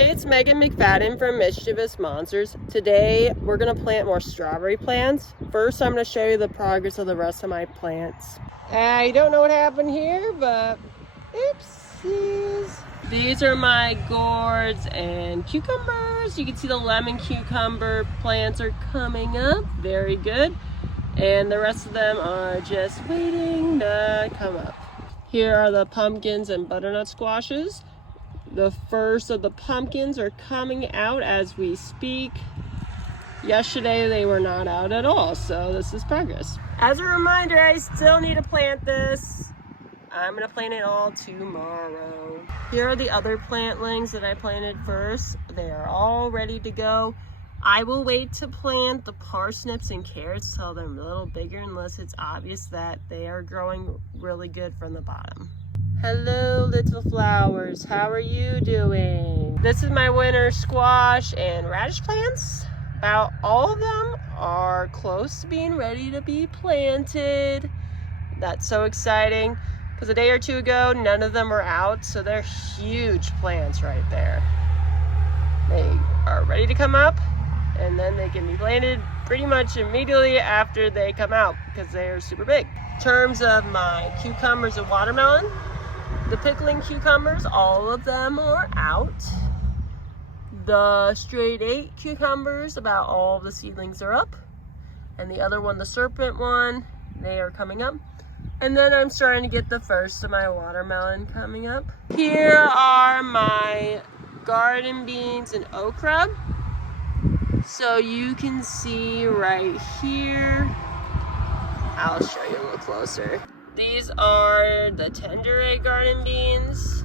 Hey, it's Megan McFadden from Mischievous Monsters. Today, we're going to plant more strawberry plants. First, I'm going to show you the progress of the rest of my plants. I don't know what happened here, but oopsies. These are my gourds and cucumbers. You can see the lemon cucumber plants are coming up. Very good. And the rest of them are just waiting to come up. Here are the pumpkins and butternut squashes. The first of the pumpkins are coming out as we speak. Yesterday they were not out at all, so this is progress. As a reminder, I still need to plant this. I'm gonna plant it all tomorrow. Here are the other plantlings that I planted first. They are all ready to go. I will wait to plant the parsnips and carrots till they're a little bigger, unless it's obvious that they are growing really good from the bottom. Hello, little flowers. How are you doing? This is my winter squash and radish plants. About all of them are close to being ready to be planted. That's so exciting, because a day or two ago, none of them were out, so they're huge plants right there. They are ready to come up, and then they can be planted pretty much immediately after they come out, because they are super big. In terms of my cucumbers and watermelon, the pickling cucumbers, all of them are out. The straight 8 cucumbers, about all of the seedlings are up. And the other one, the serpent one, they are coming up. And then I'm starting to get the first of my watermelon coming up. Here are my garden beans and okra. So you can see right here. I'll show you a little closer. These are the Tenderay garden beans,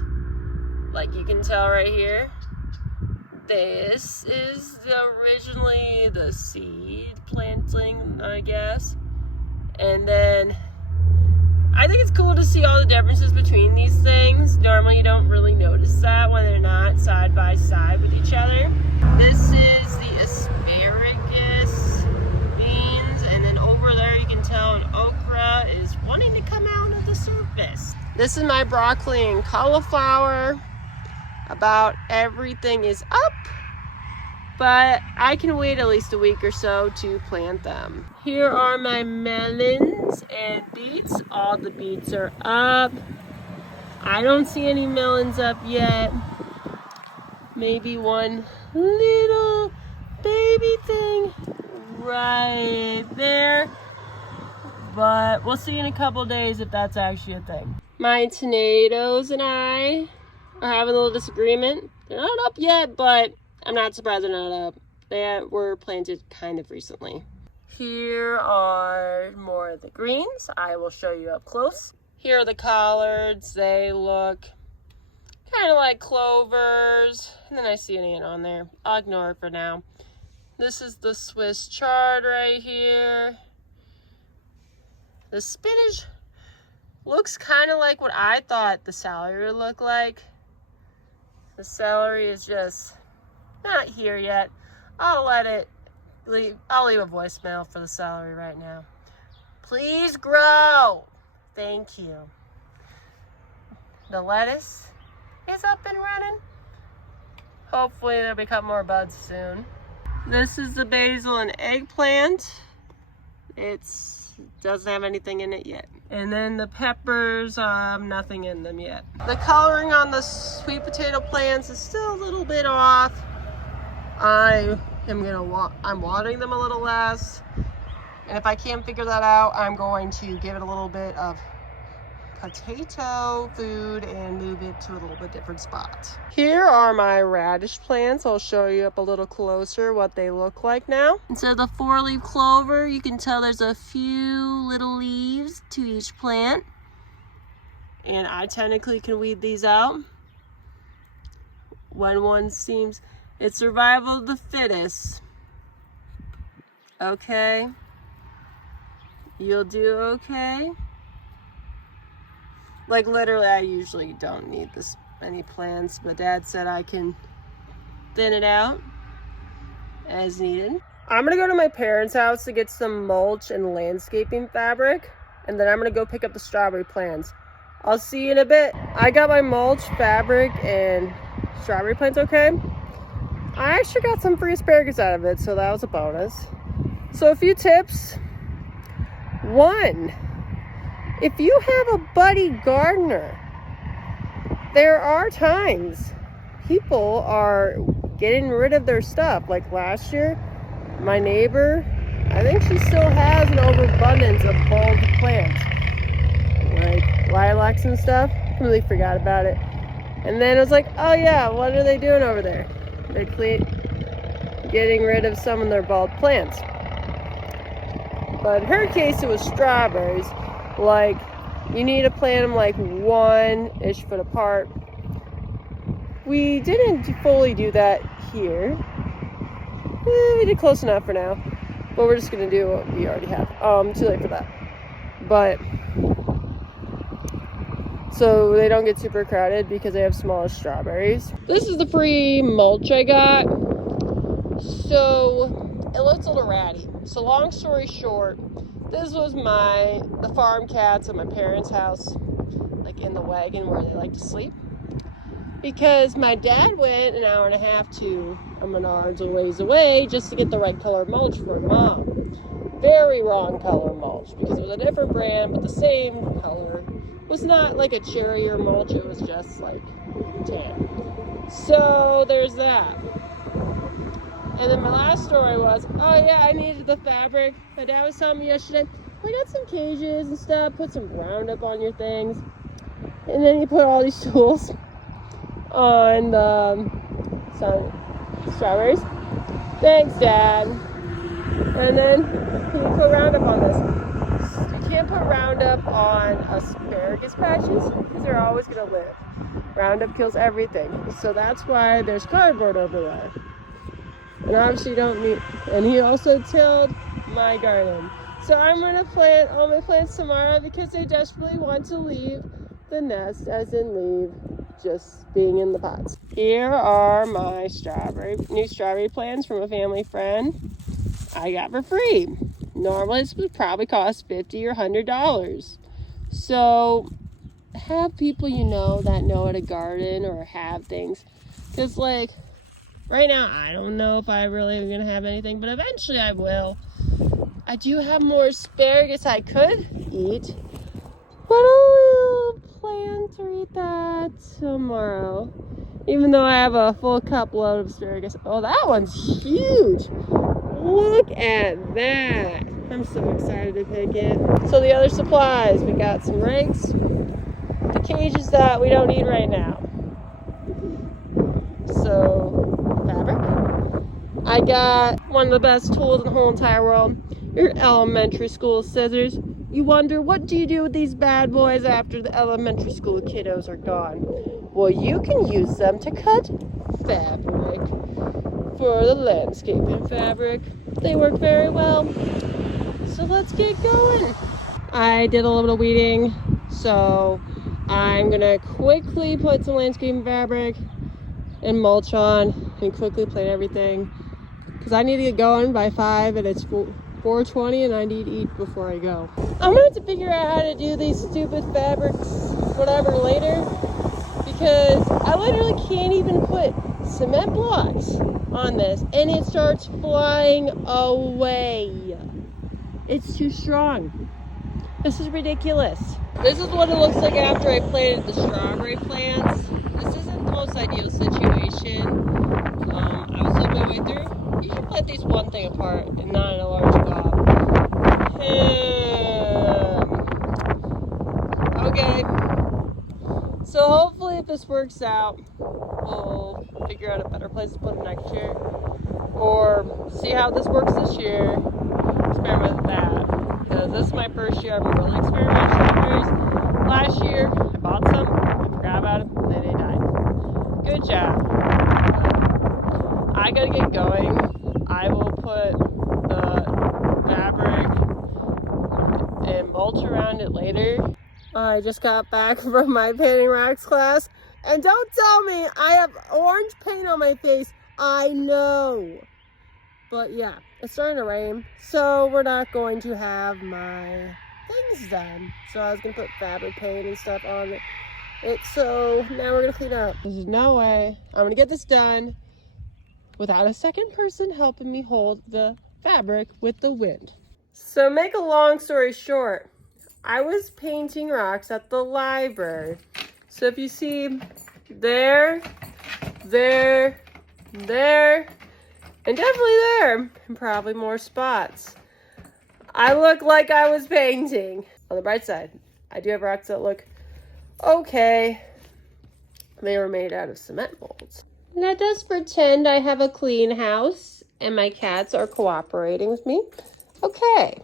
like you can tell right here. This is originally the seed planting, I guess. And then I think it's cool to see all the differences between these things. Normally you don't really notice that when they're not side by side with each other. This is the asparagus beans, and then over there you can tell an okra is wanting to come out of the surface. This is my broccoli and cauliflower. About everything is up, but I can wait at least a week or so to plant them. Here are my melons and beets. All the beets are up. I don't see any melons up yet. Maybe one little baby thing right there, but we'll see in a couple days if that's actually a thing. My tomatoes and I are having a little disagreement. They're not up yet, but I'm not surprised they're not up. They were planted kind of recently. Here are more of the greens. I will show you up close. Here are the collards. They look kind of like clovers. And then I see an ant on there. I'll ignore it for now. This is the Swiss chard right here. The spinach looks kind of like what I thought the celery would look like. The celery is just not here yet. I'll leave a voicemail for the celery right now. Please grow. Thank you. The lettuce is up and running. Hopefully there'll become more buds soon. This is the basil and eggplant. It doesn't have anything in it yet. And then the peppers, nothing in them yet. The coloring on the sweet potato plants is still a little bit off. I'm watering them a little less. And if I can't figure that out, I'm going to give it a little bit of potato food and move it to a little bit different spot. Here are my radish plants. I'll show you up a little closer what they look like now. Instead of the 4-leaf clover, you can tell there's a few little leaves to each plant. And I technically can weed these out when one seems it's survival of the fittest. Okay? You'll do okay. Like literally, I usually don't need this many plants, but Dad said I can thin it out as needed. I'm gonna go to my parents' house to get some mulch and landscaping fabric, and then I'm gonna go pick up the strawberry plants. I'll see you in a bit. I got my mulch, fabric, and strawberry plants, okay? I actually got some free asparagus out of it, so that was a bonus. So a few tips. One, if you have a buddy gardener, there are times people are getting rid of their stuff. Like last year, my neighbor, I think she still has an overabundance of bulb plants, like lilacs and stuff. Completely forgot about it. And then I was like, oh yeah, what are they doing over there? They're getting rid of some of their bulb plants. But in her case, it was strawberries. Like, you need to plant them like 1-ish foot apart. We didn't fully do that here. We did close enough for now. But we're just gonna do what we already have. Too late for that. But so they don't get super crowded because they have smaller strawberries. This is the free mulch I got. So it looks a little ratty. So long story short, this was the farm cats at my parents' house, like in the wagon where they like to sleep. Because my dad went an hour and a half to a Menards a ways away just to get the right color mulch for Mom. Very wrong color mulch because it was a different brand, but the same color. It was not like a cherry or mulch, it was just like tan. So there's that. And then my last story was, oh yeah, I needed the fabric. My dad was telling me yesterday, I got some cages and stuff, put some Roundup on your things. And then he put all these tools on some strawberries. Thanks, Dad. And then he put Roundup on this. You can't put Roundup on asparagus patches because they're always gonna live. Roundup kills everything. So that's why there's cardboard over there. And obviously you don't need, and he also tilled my garden. So I'm gonna plant all my plants tomorrow because they desperately want to leave the nest, as in leave just being in the pots. Here are my new strawberry plants from a family friend I got for free. Normally this would probably cost $50 or $100. So have people you know that know how to garden or have things. Because like, right now, I don't know if I really am going to have anything, but eventually I will. I do have more asparagus I could eat, but I'll plan to eat that tomorrow. Even though I have a full cup load of asparagus. Oh, that one's huge. Look at that. I'm so excited to pick it. So the other supplies, we got some rakes, the cages that we don't need right now. So fabric. I got one of the best tools in the whole entire world, your elementary school scissors. You wonder, what do you do with these bad boys after the elementary school kiddos are gone? Well, you can use them to cut fabric for the landscaping fabric. They work very well. So let's get going. I did a little bit of weeding, so I'm gonna quickly put some landscaping fabric and mulch on and quickly plant everything because I need to get going by 5 and it's 4:20 and I need to eat before I go. I'm gonna have to figure out how to do these stupid fabrics whatever later because I literally can't even put cement blocks on this and it starts flying away. It's too strong. This is ridiculous. This is what it looks like after I planted the strawberry plants. This isn't the most ideal situation. I was on my way through. You should plant these one thing apart and not in a large blob. Okay. So hopefully if this works out, we'll figure out a better place to put them next year. Or see how this works this year. Experiment with that. Because this is my first year ever really experimenting with strawberries. Last year, I bought some, I forgot about it, and then they died. Good job. I gotta get going. I will put the fabric and mulch around it later. I just got back from my painting rocks class, and don't tell me I have orange paint on my face. I know. But yeah, it's starting to rain, so we're not going to have my things done. So I was gonna put fabric paint and stuff on it. So now we're gonna clean up. There's no way I'm gonna get this done without a second person helping me hold the fabric with the wind. So make a long story short, I was painting rocks at the library. So if you see there, there, there, and definitely there, and probably more spots, I look like I was painting. On the bright side, I do have rocks that look okay. They were made out of cement molds. Let us pretend I have a clean house and my cats are cooperating with me. Okay.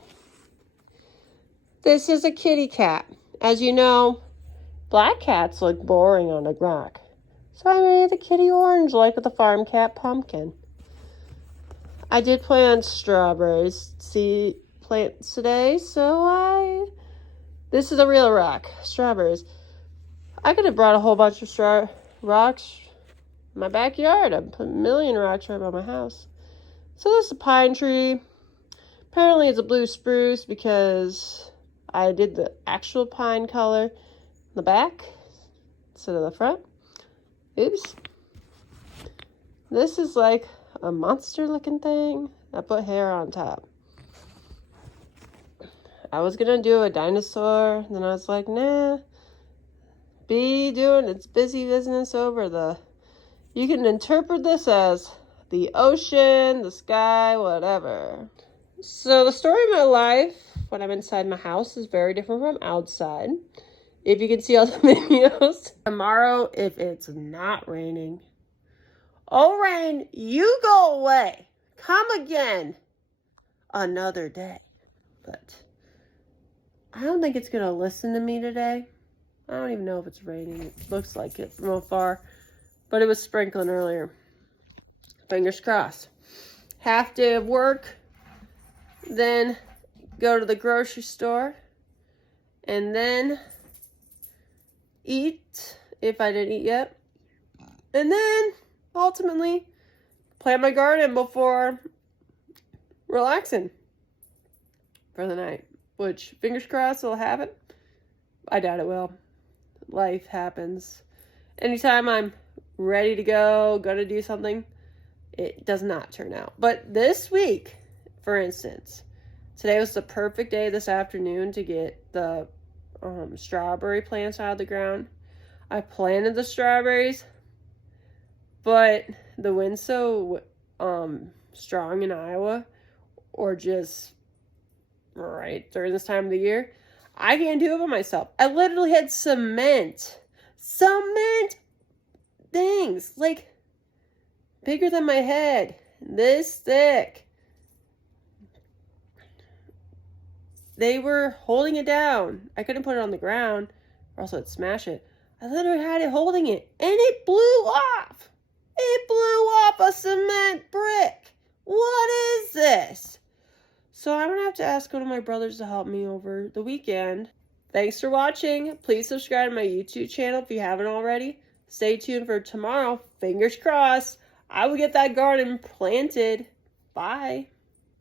This is a kitty cat. As you know, black cats look boring on a rock. So I made a kitty orange like the farm cat pumpkin. I did plant strawberries plants today, so this is a real rock, strawberries. I could have brought a whole bunch of rocks in my backyard. I put a million rocks right by my house. So this is a pine tree. Apparently it's a blue spruce because I did the actual pine color in the back instead of the front. Oops. This is like a monster looking thing. I put hair on top. I was gonna do a dinosaur, then I was like, nah. Be doing its busy business over the... You can interpret this as the ocean, the sky, whatever. So the story of my life when I'm inside my house is very different from outside. If you can see all the videos. Tomorrow, if it's not raining, oh rain, you go away. Come again another day. But I don't think it's going to listen to me today. I don't even know if it's raining. It looks like it from afar. But it was sprinkling earlier. Fingers crossed. Half day of work. Then go to the grocery store. And then eat, if I didn't eat yet. And then, ultimately, plant my garden before relaxing for the night. Which, fingers crossed, it'll happen. I doubt it will. Life happens. Anytime I'm ready to go, gonna do something, it does not turn out. But this week, for instance, today was the perfect day this afternoon to get the strawberry plants out of the ground. I planted the strawberries, but the wind's so strong in Iowa, or just right during this time of the year, I can't do it by myself. I literally had cement things like bigger than my head, this thick. They were holding it down. I couldn't put it on the ground or else I'd smash it. I literally had it holding it and it blew off. It blew off a cement brick. What is this? So I'm going to have to ask one of my brothers to help me over the weekend. Thanks for watching. Please subscribe to my YouTube channel if you haven't already. Stay tuned for tomorrow. Fingers crossed, I will get that garden planted. Bye.